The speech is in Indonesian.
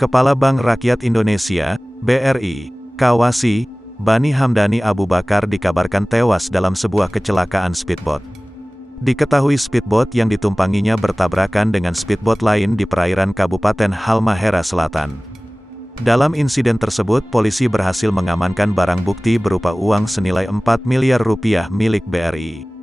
Kepala Bank Rakyat Indonesia, BRI, Kawasi, Bani Hamdani Abu Bakar dikabarkan tewas dalam sebuah kecelakaan speedboat. Diketahui speedboat yang ditumpanginya bertabrakan dengan speedboat lain di perairan Kabupaten Halmahera Selatan. Dalam insiden tersebut polisi berhasil mengamankan barang bukti berupa uang senilai 4 miliar rupiah milik BRI.